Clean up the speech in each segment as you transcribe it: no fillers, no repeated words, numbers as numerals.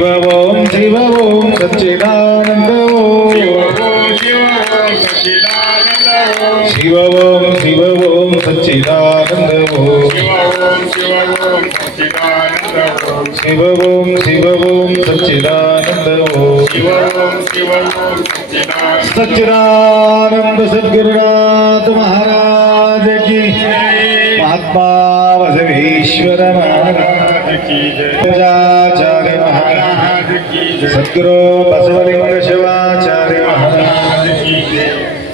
ओम शिव ओम सच्चिदानंद ओम शिव ओम सच्चिदानंद ओम शिव ओम सच्चिदानंद ओम सच्चिदानंद सद्गुरुनाथ महाराज की महात्मा बसवेश्वर महाराज की आचार्य महाराज की सद्गुरु बसवलिंग शिवाचार्य महाराज की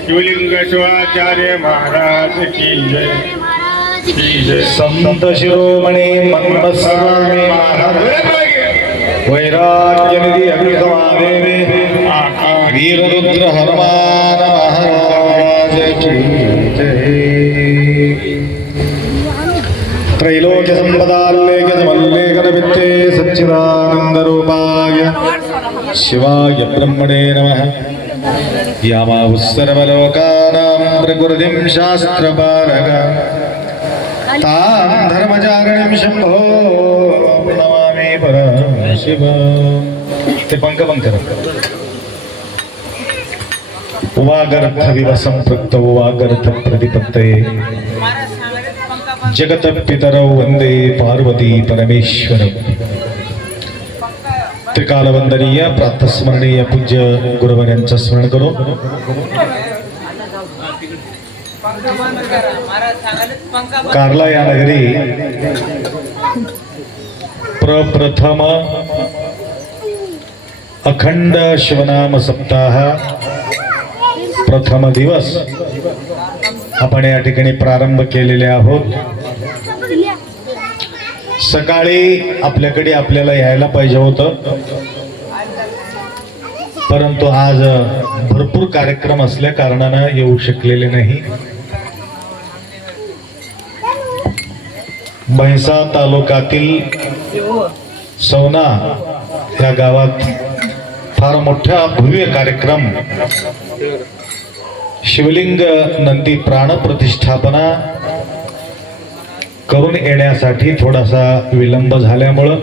शिवलिंग शिवाचार्य महाराज की जय संत शिरोमणी मन्मस्वामी महाराज वैराग्य निधि अग्निसमादेवी वीररुद्र हनुमान महाराज की जय त्रैलोक्य संपदाल्लेख समल्लेखन वित्ते सच्चिदानंद रूपाय शिवाय ब्रह्मणे नमः यामाहुः सर्वलोकानां प्रकृतिं शास्त्रपारग तां धर्मचारिणीं शम्भो नमामि परमशिवम् ते पंकपंकर वागर्थ विवसंपृक्त वागर्थ प्रतिपत्तये जगत पितरौ वंदे पार्वती परमेश्वर त्रिकालवंदनीय प्रातस्मरणीय पूज्य गुरुवर्यांचं स्मरण करू कारला या नगरी प्रप्रथम अखंड शिवनाम सप्ताह प्रथम दिवस आपण या ठिकाणी प्रारंभ केलेले आहोत। सकाळी आपल्याकडे आपल्याला यायला पाहिजे होतं, परंतु आज भरपूर कार्यक्रम असल्या कारणानं येऊ शकलेले नाही। म्हैसा तालुक्यातील सवना या गावात फार मोठा भव्य कार्यक्रम शिवलिंग नंदी प्राण प्रतिष्ठापना करून येण्यासाठी थोडासा विलंब झाल्यामुळं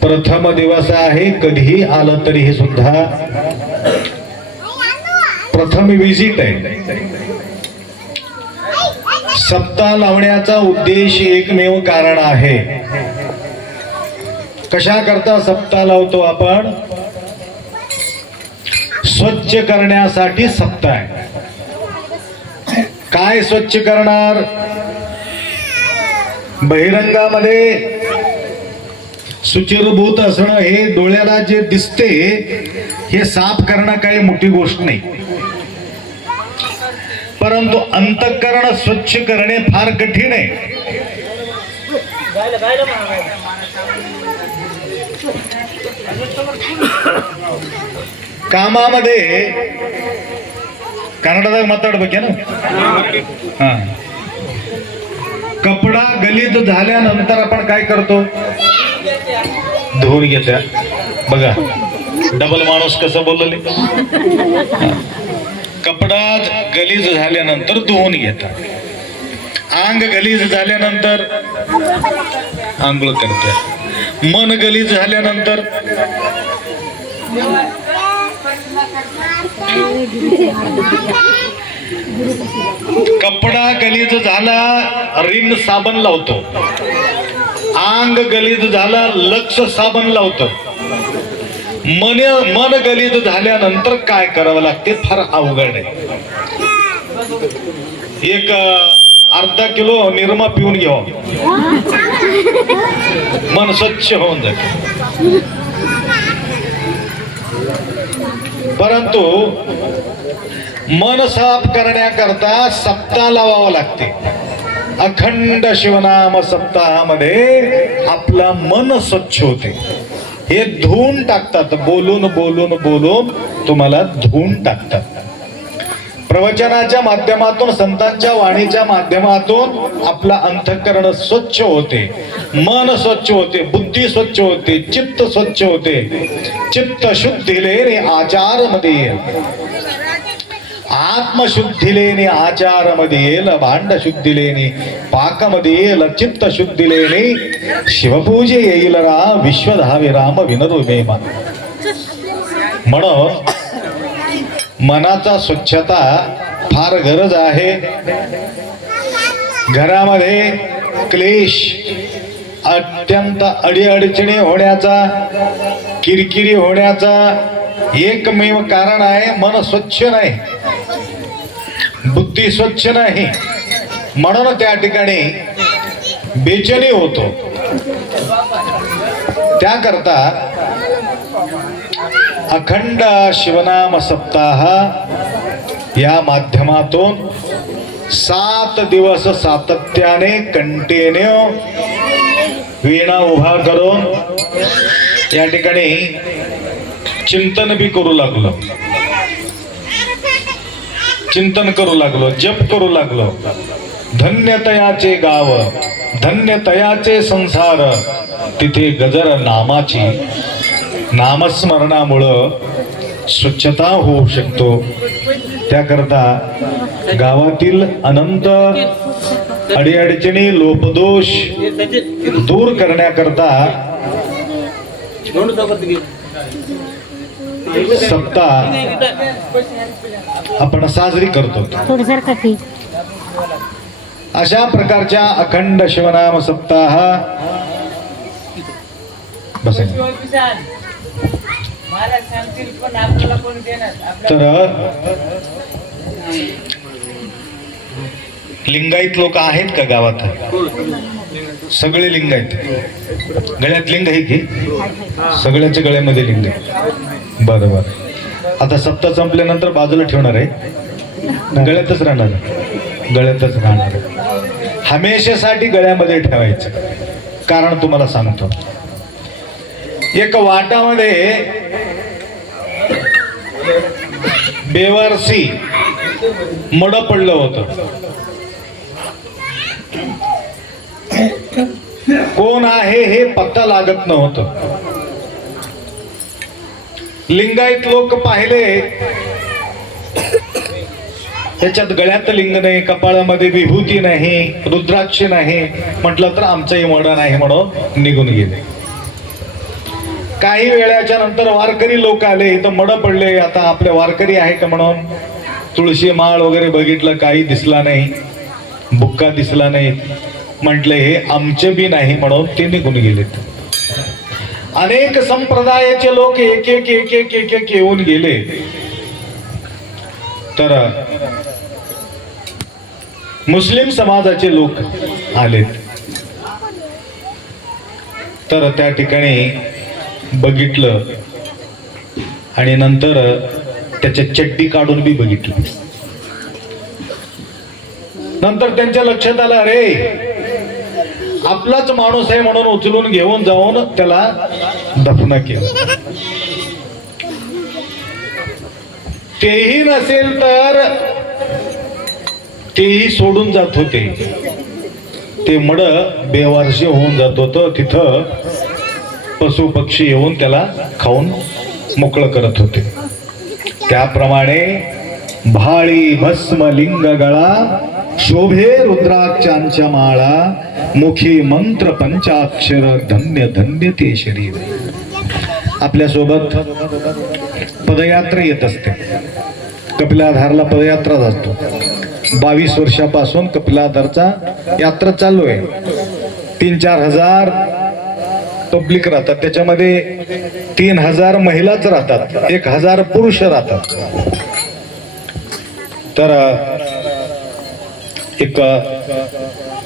प्रथम दिवस आहे, कधीही आलं तरी हे सुद्धा प्रथम विजिट आहे। सप्ताह लावण्याचा उद्देश एकमेव कारण आहे। कशा करता सप्ताह लावतो आपण? स्वच्छ करण्यासाठी सप्ताह आहे। काय स्वच्छ करणार? बहिरंगामध्ये सुचिरभूत असणं, हे डोळ्याला जे दिसते हे साफ करणं काही मोठी गोष्ट नाही, परंतु अंतःकरण स्वच्छ करणे फार कठीण आहे। कामामध्ये कन्नडದಾಗ माताडಬೇಕೇನು? कपडा गलीत झाल्यानंतर आपण काय करतो? धुवून घेत्या। बघा डबल माणूस कसं बोलले, कपडा गलीज झाल्यानंतर धुवून घेतात, अंग गलीज झाल्यानंतर आंघोळ करते, मन गलीज झाल्यानंतर कपडा गलीज झाला रिन साबण लावतो, अंग गलीज झाला लक्ष साबण लावतो, मन गलीज झाल्यानंतर काय करावं लागते? फार अवघड आहे। एक अर्धा किलो निरमा पिऊन घ्यावं, मन स्वच्छ होऊन जाते। परंतु मन साफ करण्याकरता सप्ताह लावावं लागते। अखंड शिवनाम सप्ताहामध्ये आपलं मन स्वच्छ होते। हे धुवून टाकतात, बोलून बोलून बोलून तुम्हाला धुवून टाकतात। प्रवचनाच्या माध्यमातून, संतांच्या वाणीच्या माध्यमातून आपला अंतःकरण स्वच्छ होते, मन स्वच्छ होते, बुद्धी स्वच्छ होते, चित्त स्वच्छ होते। चित्त शुद्धीले रे आचार मध्ये आज आत्मशुद्धीलेनी आचारमध्ये येल, भांड शुद्धीलेनी पाकमध्ये येल, चित्त शुद्धीलेनी शिवपूजे येईल रा, विश्व धावे राम विनरू मेमा. म्हणून मनाचा स्वच्छता फार गरज आहे. घरामध्ये क्लेश, अत्यंत अडीअडचणी होण्याचा, किरकिरी होण्याचा एकमेव कारण आहे मन स्वच्छ नाही, बुद्धी स्वच्छ नाही. म्हणून त्या ठिकाणी बेचैनी होतो. त्याकरता अखंड शिवनाम सप्ताह या माध्यमातून 7 दिवस सातत्याने कंटिन्यू वीणा उभा करून या ठिकाणी चिंतन बी करू लागलो, चिंतन करू लागलो, जप करू लागलो. धन्यतयाचे गाव, धन्यतयाचे संसार, तिथे गजर नामाची. नामस्मरणामुळं स्वच्छता होऊ शकतो. त्याकरता गावातील अनंत अडीअडचणी, लोपदोष दूर करण्याकरता सप्ताह आपण साजरी करतो. अशा प्रकारच्या अखंड शिवनाम सप्ताह तर लिंगायत लोक आहेत का गावात? सगळे लिंगायत. गळ्यात लिंग आहे की? सगळ्याच्या गळ्यामध्ये लिंग आहे. बरोबर. आता सप्ताह संपल्यानंतर बाजूला ठेवणार आहे, गळ्यातच राहणार, गळ्यातच राहणार. हमेशासाठी गळ्यामध्ये ठेवायचं. कारण तुम्हाला सांगतो, एक वाटामध्ये बेवारसी मड पडलं होतं. कोण आहे हे पत्ता लागत नव्हतं. लिंगायत लोक पाहिले, त्याच्यात गळ्यात लिंग नाही, कपाळामध्ये विभूती नाही, रुद्राक्ष नाही. म्हटलं तर आमचंही मड नाही म्हणून निघून गेले. काही वेळाच्या नंतर वारकरी लोक आले, इथं मड पडले. आता आपले वारकरी आहे का म्हणून तुळशी माळ वगैरे बघितलं, काही दिसला नाही, बुक्का दिसला नाही. म्हटलं हे आमचे बी नाही म्हणून ते निघून गेलेत. अनेक संप्रदायाचे लोक एक एक एक एक एक एक येऊन गेले. तर मुस्लिम समाजाचे लोक आलेत. तर त्या ठिकाणी बघितलं आणि नंतर त्याच्या चड्डी काढून बी बघितलं. नंतर त्यांच्या लक्षात आलं, अरे आपलाच माणूस आहे म्हणून उचलून घेऊन जाऊन त्याला दफन केलं. तेही नसेल तर तेही सोडून जात होते. ते मड बेवारशी होऊन जात होतं. तिथं पशु पक्षी येऊन त्याला खाऊन मोकळं करत होते. त्याप्रमाणे भाळी भस्म लिंग गळा, शोभे रुद्राक्षांच्या माळा, मुखी मंत्र पंचाक्षर, धन्य धन्य ते शरीर. आपल्यासोबत पदयात्रा येत असते. कपिलाधारला पदयात्रा असतो. 22 वर्षापासून कपिलाधारचा यात्रा चालू आहे. 3-4 हजार पब्लिक राहतात. त्याच्यामध्ये 3000 महिलाच राहतात, 1000 पुरुष राहतात. तर एक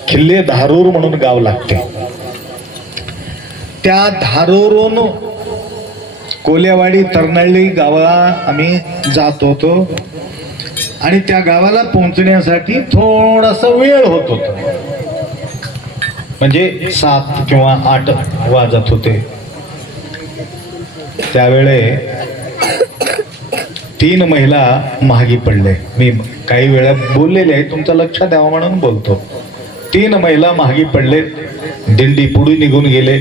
खिल्ले धारूर म्हणून गाव लागते. त्या धारूरून कोलेवाडी तरनाळी गावाला आम्ही जात होतो आणि त्या गावाला पोहोचण्यासाठी थोडासा वेळ होत होता. म्हणजे 7 किंवा 8 वाजत होते. त्यावेळे 3 महिला महागी पडले. मी काही वेळा बोललेले आहे, तुमचं लक्ष द्यावं म्हणून बोलतो. 3 महिला महागी पडले. दिंडी पुढे निघून गेले.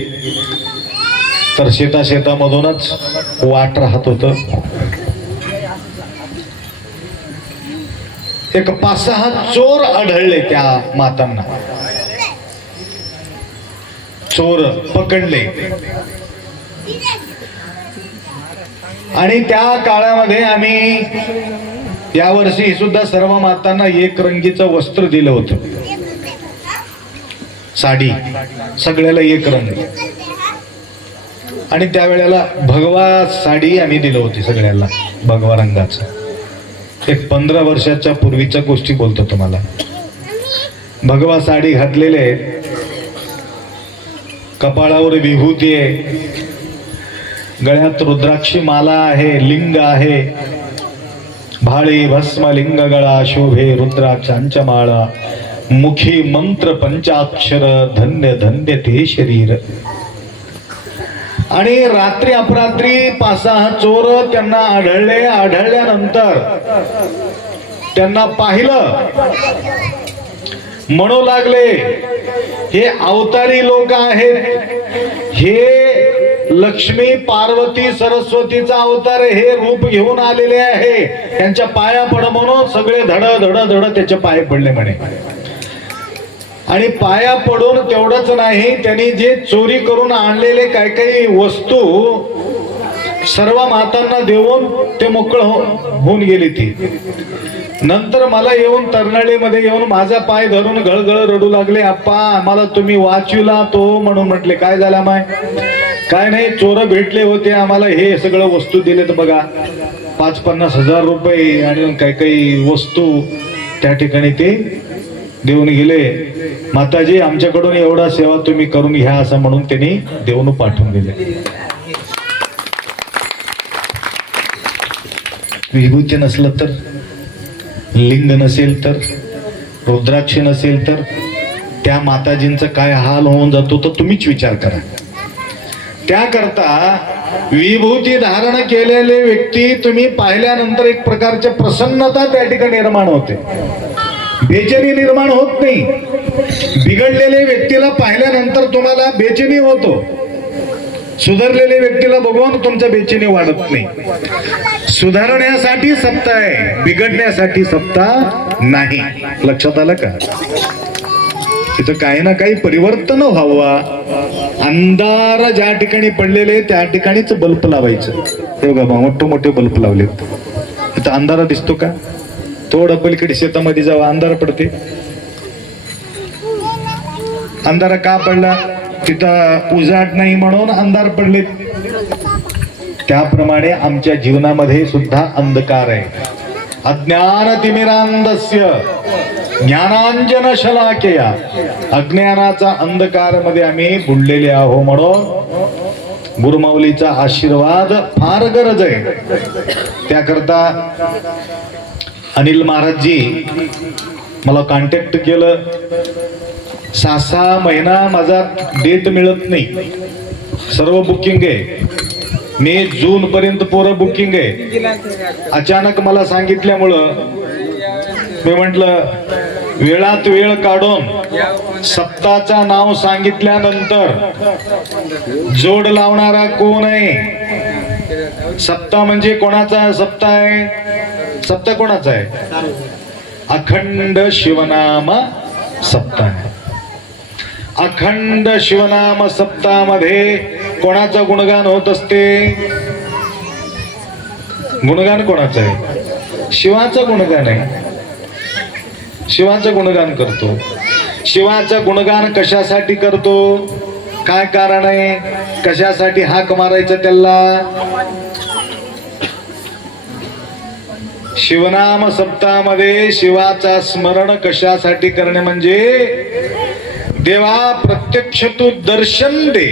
तर शेतामधूनच वाट राहत होतं. एक 5-6 चोर आढळले त्या मातांना. चोर पकडले आणि त्या काळामध्ये आम्ही यावर्षी सुद्धा सर्व मातांना एक रंगीचं वस्त्र दिलं होतं, साडी, सगळ्याला एक रंग. आणि त्यावेळेला भगवा साडी आम्ही दिली होती सगळ्याला, भगवा रंगाचं. एक 15 वर्षाच्या पूर्वीच्या गोष्टी बोलतो तुम्हाला. भगवा साडी घातलेले, कपाळावर विभूती आहे, गळ्यात रुद्राक्षी माला आहे, लिंग आहे, भाळी भस्म लिंग गळा शोभे रुद्राक्षांच्या माळा, मुखी मंत्र पंचाक्षर धन्य धन्य ते शरीर. आणि रात्री अपरात्री 5-6 चोर त्यांना आढळले. आढळल्यानंतर त्यांना पाहिलं, म्हणू लागले हे अवतारी लोक आहेत, हे लक्ष्मी पार्वती सरस्वतीचा अवतार, हे रूप घेऊन आलेले आहे, त्यांच्या पाया पड. म्हणून सगळे धड धड धड त्याचे पाय पडले म्हणे. आणि पाया पडून तेवढंच नाही, त्यांनी जे चोरी करून आणलेले काही काही वस्तू सर्व मातांना देऊन ते मोकळं होऊन गेली ती. नंतर मला येऊन तरनाळीमध्ये येऊन माझा पाय धरून गळगळ रडू लागले, आप्पा आम्हाला तुम्ही वाचविला तो. म्हणून म्हटले काय झाला माय? काय नाही, चोर भेटले होते आम्हाला, हे सगळं वस्तू दिलेत बघा, 5-50 हजार रुपये आणि काही काही वस्तू त्या ठिकाणी ते देऊन गेले. माताजी आमच्याकडून एवढा सेवा तुम्ही करून घ्या असं म्हणून त्यांनी देऊन पाठवून दिले. विभूती नसलं तर, लिंग नसेल तर, रुद्राक्ष नसेल तर त्या माताजींचा काय हाल होऊन जातो तो तुम्हीच विचार करा. त्याकरता विभूती धारण केलेले व्यक्ती तुम्ही पाहिल्यानंतर एक प्रकारची प्रसन्नता त्या ठिकाणी निर्माण होते, बेचैनी निर्माण होत नाही. बिघडलेले व्यक्तीला पाहिल्यानंतर तुम्हाला बेचैनी होतो, सुधारलेल्या व्यक्तीला बघून तुमचा बेचैनी वाढत नाही. सुधारण्यासाठी सप्ताह आहे, बिघडण्यासाठी सप्ताह नाही. लक्षात आलं का? तिथं काही ना काही परिवर्तन व्हावं. अंधार ज्या ठिकाणी पडलेले त्या ठिकाणीच बल्ब लावायचं. हे बघा मोठे मोठे बल्ब लावले, तिथं अंधारा दिसतो का? थोडं पलीकडे शेतामध्ये जावं, अंधार पडते. अंधारा का पडला? तिथं उजाड नाही म्हणून अंधार पडले. त्याप्रमाणे आमच्या जीवनामध्ये सुद्धा अंधकार आहे. अज्ञान तिमिरांधस्य ज्ञानांजन शलाकेया. अज्ञानाचा अंधकार मध्ये आम्ही बुडलेले आहो, म्हणून गुरुमाऊलीचा आशीर्वाद फार गरज आहे. त्याकरता अनिल महाराजजी मला कॉन्टॅक्ट केलं. 6-6 महिना माझा डेट मिळत नाही, सर्व बुकिंग आहे. मे जून पर्यंत पोरं बुकिंग आहे. अचानक मला सांगितल्यामुळं मी म्हटलं वेळात वेळ काढून सप्ताहाचं नाव सांगितल्यानंतर जोड लावणारा कोण आहे? सप्ताह म्हणजे कोणाचा सप्ताह आहे? सप्ताह कोणाचा आहे? अखंड शिवनाम सप्ताह. अखंड शिवनाम सप्ताहामध्ये कोणाचं गुणगान होत असते? गुणगान कोणाचं आहे? शिवाचं गुणगान आहे. शिवाचं गुणगान करतो. शिवाचं गुणगान कशासाठी करतो? काय कारण आहे? कशासाठी हाक मारायचं त्याला? शिवनाम सप्ताहामध्ये शिवाचा स्मरण कशासाठी करणे? म्हणजे देवा प्रत्यक्ष तू दर्शन दे,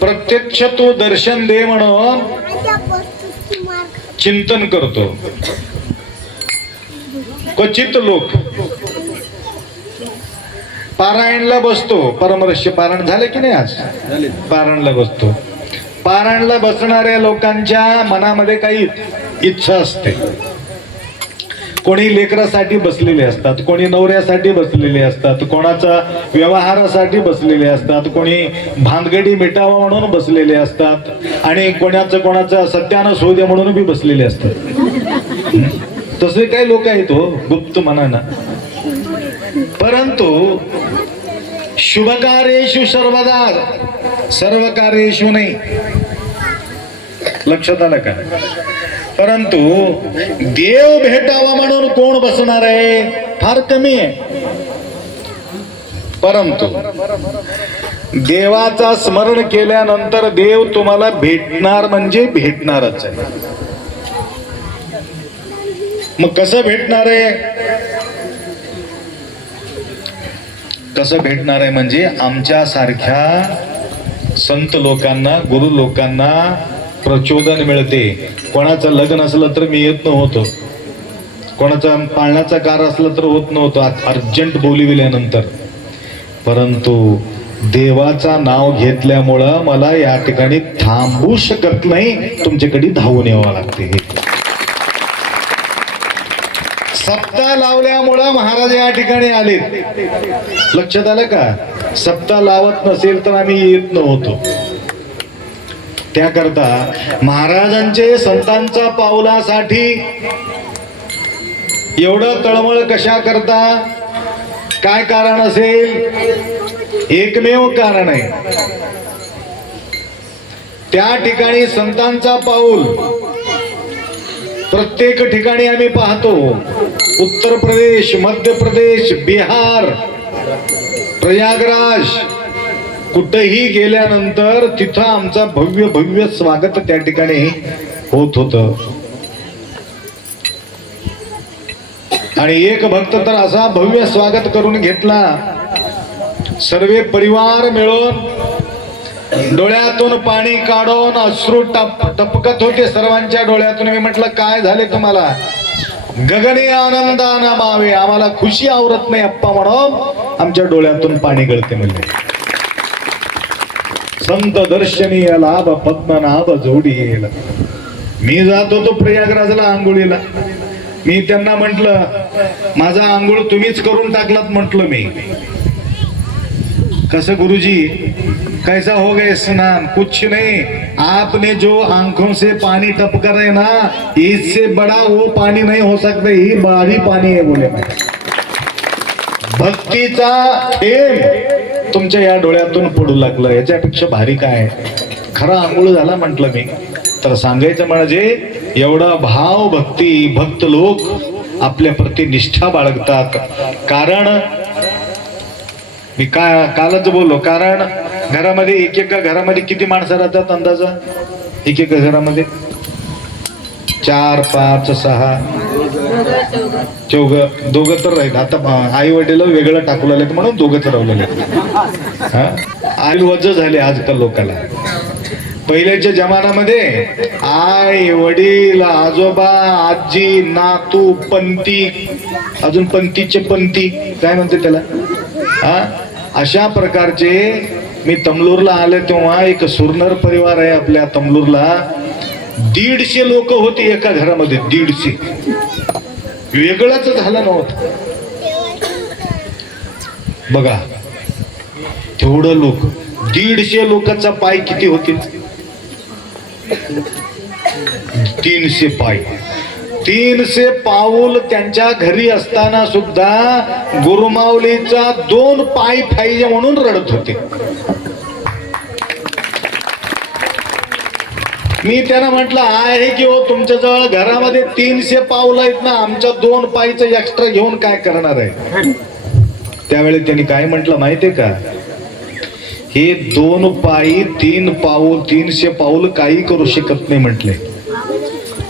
प्रत्यक्ष तू दर्शन दे म्हणून चिंतन करतो. क्वचित लोक पारायणला बसतो. परमरहस्य पारायण झाले की नाही? आज पारायणला बसतो. पारायणला बसणाऱ्या लोकांच्या मनामध्ये काही इच्छा असते. कोणी लेकरासाठी बसलेले असतात, कोणी नवऱ्यासाठी बसलेले असतात, कोणाचा व्यवहारासाठी बसलेले असतात, कोणी भानगडी मिटावा म्हणून बसलेले असतात, आणि कोणाचं सत्यानाश होऊ दे म्हणून बी बसलेले असतात. तसे काही लोक आहेत हो गुप्त मनानं, परंतु शुभकार्येषु सर्वदा, सर्व कार्येषु नाही. लक्षात आलं का? परंतु देव भेटावा म्हणून कोण बसणार आहे? फार कमी आहे. परंतु देवाचा स्मरण केल्यानंतर देव तुम्हाला भेटणार म्हणजे भेटणारच आहे. मग कसं भेटणार आहे? कसं भेटणार आहे म्हणजे आमच्या सारख्या संत लोकांना, गुरु लोकांना प्रचोदन मिळते. कोणाचं लग्न असलं तर मी येत नव्हतो, कोणाचा पाळण्याचा कार असलं तर होत नव्हतं अर्जंट बोलिविल्यानंतर. परंतु देवाचा नाव घेतल्यामुळं मला या ठिकाणी थांबू शकत नाही, तुमच्याकडे धावून यावं लागते. सप्ताह लावल्यामुळं महाराज या ठिकाणी आले. लक्षात आलं का? सप्ताह लावत नसेल तर आम्ही येत नव्हतो. त्याकरता महाराजांचे संतांच्या पावलासाठी एवढं तळमळ कशा करता? काय कारण असेल? एकमेव कारण आहे. त्या ठिकाणी संतांचा पाऊल प्रत्येक ठिकाणी आम्ही पाहतो. उत्तर प्रदेश, मध्य प्रदेश, बिहार, प्रयागराज, कुठेही गेल्यानंतर तिथं आमचा भव्य भव्य स्वागत त्या ठिकाणी होत होतं. आणि एक भक्त तर असा भव्य स्वागत करून घेतला, सर्व परिवार मिळून डोळ्यातून पाणी काढून अश्रू टपकत होते सर्वांच्या डोळ्यातून. मी म्हटलं काय झाले तुम्हाला? गगने आनंदाना मावे, आम्हाला खुशी आवरत नाही अप्पा म्हणून आमच्या डोळ्यातून पाणी गळते म्हणजे. संत दर्शनीय लाभ पद्मनाभ जोडी येईल. मी जात होतो प्रयागराजला आंघोळीला. मी त्यांना म्हटलं माझा आंघोळ तुम्हीच करून टाकलात म्हटलं. मी कसं गुरुजी? कैसा हो गए स्नान? कुछ नहीं, आपने जो आंखों से पानी टपका रहे ना, इससे बड़ा वो पानी नहीं हो सकता, ही बड़ी पानी है बोले. भक्तीचा थेंब तुमच्या या डोळ्यातून पडू लागलं, याच्यापेक्षा भारी काय? खरा आंघोळ झाला म्हटलं मी. तर सांगायचं म्हणजे एवढा भाव भक्ती भक्त लोक आपल्या प्रती निष्ठा बाळगतात. कारण मी कालच बोललो, कारण घरामध्ये एकेका घरामध्ये किती माणसं राहतात अंदाजा? एकेका घरामध्ये 4, 5, 6, 4, 2 तर राहील. आता आई वडील वेगळं टाकू लागले म्हणून 2च रावलेले. आई वज झाले आजकाल लोकांना. पहिल्याच्या जमान्यामध्ये आई वडील आजोबा आजी नातू पंती, अजून पंतीचे पंती काय म्हणते त्याला, अशा प्रकारचे. मी तमलूरला आले तेव्हा एक सुरनर परिवार आहे आपल्या तमलूरला, 150 लोक होती एका घरामध्ये. 150 वेगळंच झालं नव्हतं बघा. तेवढं लोक, 150 लोकांचा पाय किती होतील? 300 पाय. 300 पाऊल त्यांच्या घरी असताना सुद्धा गुरुमाऊलीचा 2 पाय पाहिजे म्हणून रडत होते. मी त्यांना म्हटलं आहे की हो तुमच्याजवळ घरामध्ये 300 पाऊल आहेत ना, आमच्या 2 पायचं एक्स्ट्रा घेऊन काय करणार आहे? त्यावेळी त्यांनी काय म्हटलं माहितीये का? हे 2 पायी 3 पाऊल 300 पाऊल काही करू शकत नाही म्हटले.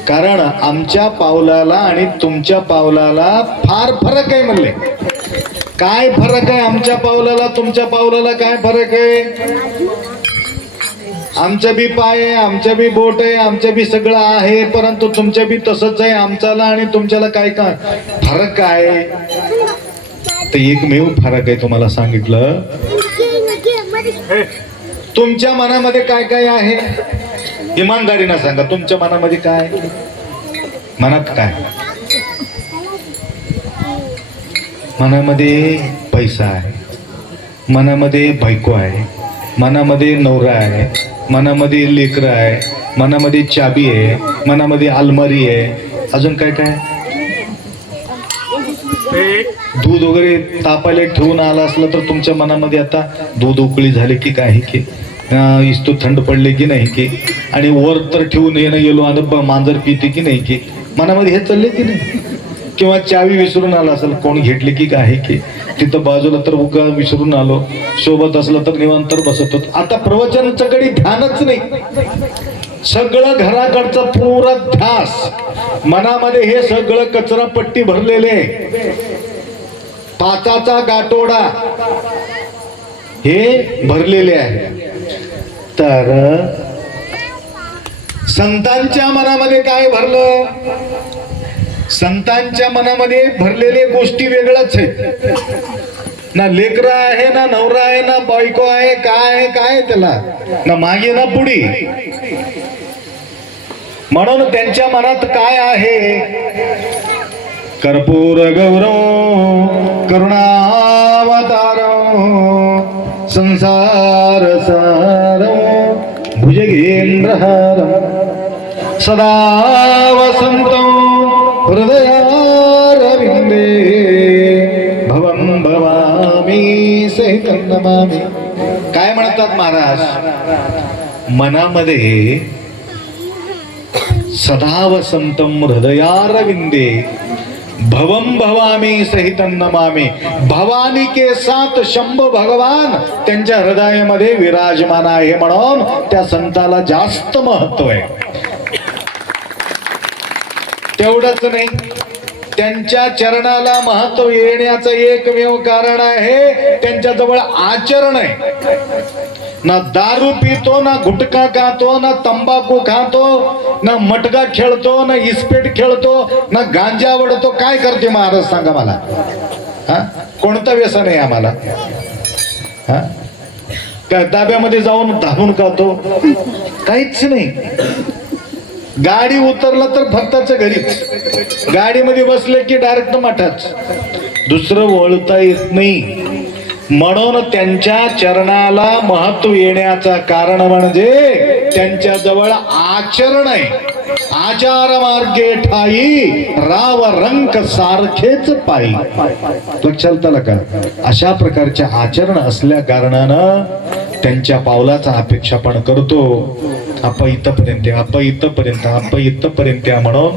कारण आमच्या पावलाला आणि तुमच्या पावलाला फार फरक आहे म्हणले. काय फरक आहे? आमच्या पावलाला तुमच्या पावलाला काय फरक आहे? आमचं बी पाय आहे, आमचं बी बोट आहे, आमचं बी सगळं आहे, परंतु तुमच्या बी तसंच आहे. आमच्याला आणि तुमच्याला काय काय फरक आहे? तर एकमेव फरक आहे तुम्हाला सांगितलं. तुमच्या मनामध्ये काय काय आहे? इमानदारीनं सांगा, तुमच्या मनामध्ये काय? मनात काय? मनामध्ये पैसा आहे, मनामध्ये बायको आहे, मनामध्ये नवरा आहे, मनामध्ये लेकरं आहे, मनामध्ये चाबी आहे, मनामध्ये अलमारी आहे, अजून काय काय? दूध वगैरे तापायला ठेवून आला असलं तर तुमच्या मनामध्ये आता दूध उकळी झाले की काय की इस्तो थंड पडले की नाही की आणि वर तर ठेवून येणं गेलो आणि मांजर पिते की नाही की मनामध्ये हे चालले की नाही. किंवा चावी विसरून आला असेल कोण घेतली की काय की तिथं बाजूला तर उगा विसरून आलो, सोबत असलं तर निवांतर बसत होत. आता प्रवचनाचं कधी ध्यानच नाही, सगळं घराकडचं पुरा ध्यास मनामध्ये, हे सगळं कचरा पट्टी भरलेले, पाचाचा गाठोडा हे भरलेले आहे. तर संतांच्या मनामध्ये काय भरलं? संतांच्या मनामध्ये भरलेले गोष्टी वेगळ्याच आहेत ना. लेकरा आहे ना, नवरा आहे ना, बायको आहे, काय त्याला ना, मागे ना पुढी. म्हणून त्यांच्या मनात काय आहे? कर्पूर गौरव करुणावतार संसार सार भुजगेंद्रहार सदा वसंत हृदयारविंदे भवं भवामी सहितं नमामि. काय म्हणतात महाराज? मनामध्ये सदा वसंतम हृदयारविंदे भवं भवामी सहितं नमामि. भवानी के साथ शंभू भगवान त्यांच्या हृदयामध्ये विराजमान आहे, म्हणून त्या संताला जास्त महत्व आहे. तेवढंच नाही, त्यांच्या चरणाला महत्व येण्याचं एकमेव कारण आहे त्यांच्या जवळ आचरण आहे. ना दारू पितो, ना गुटखा खातो, ना तंबाखू खातो, ना मटका खेळतो, ना इस्पेट खेळतो, ना गांजा आवडतो. काय करते महाराज सांगा मला? हा, कोणतं व्यसन आहे आम्हाला? हा, काय दाब्यामध्ये जाऊन धावून खातो? काहीच नाही. गाडी उतरला तर फक्तच घरीच, गाडीमध्ये बसले की डायरेक्ट मठाच, दुसरं वळता येत नाही. म्हणून त्यांच्या चरणाला महत्व येण्याचं कारण म्हणजे त्यांच्या जवळ आचरण आहे. आचार मार्गे ठाई राव रंक सारखेच पायी. लक्षात आलं का? अशा प्रकारचे आचरण असल्या कारणानं त्यांच्या पावलाचा अपेक्षा पण करतो. आपण इथपर्यंत, आपण इथपर्यंत, आपण इथपर्यंत म्हणून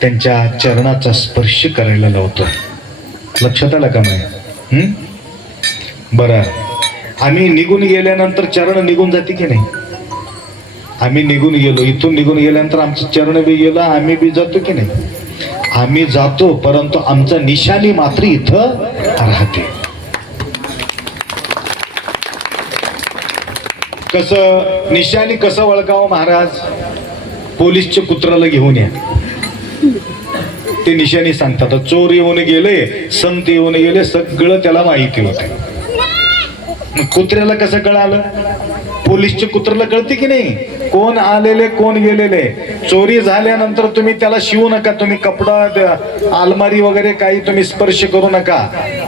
त्यांच्या चरणाचा स्पर्श करायला लावतो. लक्षात आलं का नाही? बरं, आम्ही निघून गेल्यानंतर चरण निघून जाते की नाही? आम्ही निघून गेलो, इथून निघून गेल्यानंतर आमचं चरण बी गेलं, आम्ही बी जातो की नाही? आम्ही जातो, परंतु आमचं निशाणी मात्र इथं राहते. कसं निशाणी कसं ओळखावं महाराज? पोलीसच्या कुत्राला घेऊन या, ते निशाणी सांगतात. चोर येऊन गेले, संत येऊन गेले, सगळं त्याला माहिती होते. कुत्र्याला कसं कळालं? पोलीसच्या कुत्र्याला कळते की नाही कोण आलेले कोण गेलेले. चोरी झाल्यानंतर तुम्ही त्याला शिवू नका, तुम्ही कपडा अलमारी वगैरे काही तुम्ही स्पर्श करू नका.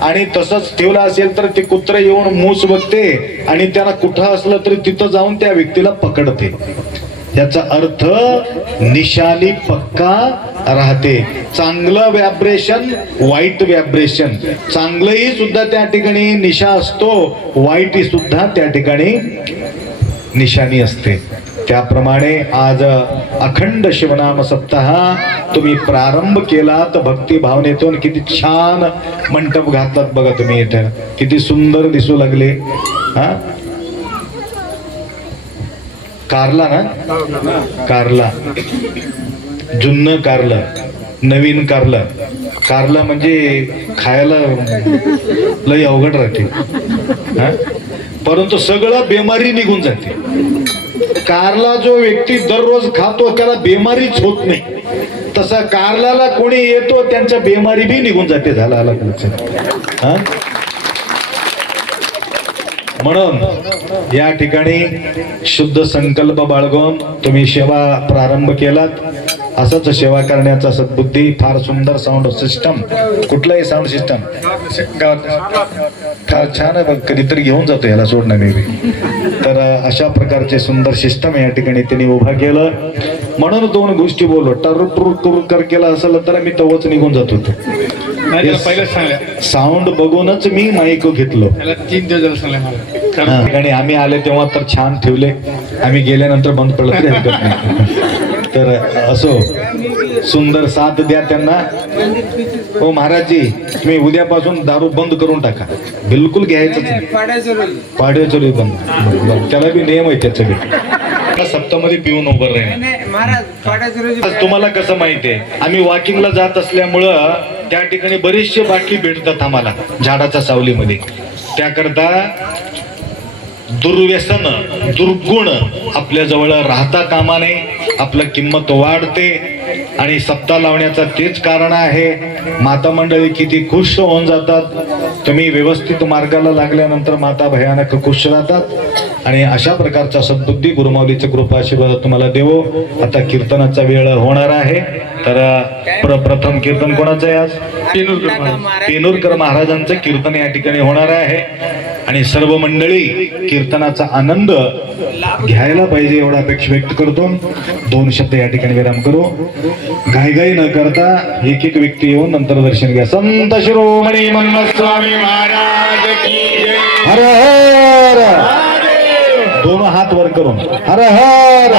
आणि तसंच ठेवलं असेल तर ते कुत्र येऊन मूस बघते आणि त्याला कुठं असलं तरी तिथं जाऊन त्या व्यक्तीला पकडते. याचा अर्थ निशाणी पक्का राहते. चांगलं व्हायब्रेशन, वाईट व्हायब्रेशन, चांगलंही सुद्धा त्या ठिकाणी निशा असतो, वाईटही सुद्धा त्या ठिकाणी निशाणी असते. त्याप्रमाणे आज अखंड शिवनाम सप्ताह तुम्ही प्रारंभ केलात भक्ती भावनेतून. किती छान मंडप घातलात बघा तुम्ही, इथं किती सुंदर दिसू लागले. हा, कारला ना, कारला, जुनं कारलं, नवीन कारलं. कारला म्हणजे खायला लय अवघड राहते, परंतु सगळं बेमारी निघून जाते. कारला जो व्यक्ती दररोज खातो त्याला बेमारीच होत नाही, तसा कारलाला कोणी येतो त्यांच्या बेमारी बी निघून जाते. झाला आला तुमचं. म्हणून या ठिकाणी शुद्ध संकल्प बाळगून तुम्ही सेवा प्रारंभ केलात. असंच सेवा करण्याचा सद्बुद्धी. फार सुंदर साऊंड सिस्टम, कुठलाही साऊंड सिस्टम फार छान आहे बघ, कधीतरी घेऊन जातो याला सोडणं मी. तर अशा प्रकारचे सुंदर सिस्टम या ठिकाणी त्यांनी उभा केलं. म्हणून दोन गोष्टी बोललो, टरू टूर टूर कर केला असेल तर मी तवच निघून जात होतो. नाही त्याला पहिलेच सांगल्या साऊंड बघूनच मी माईक घेतलो. त्याला 3 दिवस झालं सांगल्या मला. हा, आणि आम्ही आले तेव्हा तर छान ठेवले, आम्ही गेल्यानंतर बंद पडलं तरी हरकत नाही. तर असो, सुंदर साथ द्या त्यांना. हो महाराजजी, तुम्ही उद्यापासून दारू बंद करून टाका, बिलकुल घ्यायचंच नाही. पाड्याचं रोज बंद. बरं, त्याला बी नियम आहे त्याचं बी. सप्तामध्ये पिऊन उभं राहील. तुम्हाला कसं माहितीये, आम्ही वॉकिंगला जात असल्यामुळं त्या ठिकाणी बरीचशी बाटली भेटतात आम्हाला झाडाच्या सावलीमध्ये. त्याकरता दुर्व्यसन दुर्गुण आपल्या जवळ राहता कामा नये. आपलं किंमत वाढते आणि सप्ताह लावण्याचं तेच कारण आहे. माता मंडळी किती खुश होऊन जातात. तुम्ही व्यवस्थित मार्गाला लागल्यानंतर माता भयानक खुश राहतात. आणि अशा प्रकारचा सद्बुद्धी गुरुमाऊलीचं कृपा आशीर्वाद तुम्हाला देवो. आता कीर्तनाचा वेळ होणार आहे. तर प्रथम कीर्तन कोणाचं आहे आज? पेनूरकर महाराजांचं कीर्तन या ठिकाणी होणार आहे. आणि सर्व मंडळी कीर्तनाचा आनंद घ्यायला पाहिजे एवढा अपेक्षा व्यक्त करतो. 2 शब्द या ठिकाणी विराम करू. घाईघाई न करता एक एक व्यक्ती येऊन नंतर दर्शन घ्या. संत शिरोमणी मन्मथ स्वामी महाराज की जय. हर हर. 2 हात वर करून हर हर.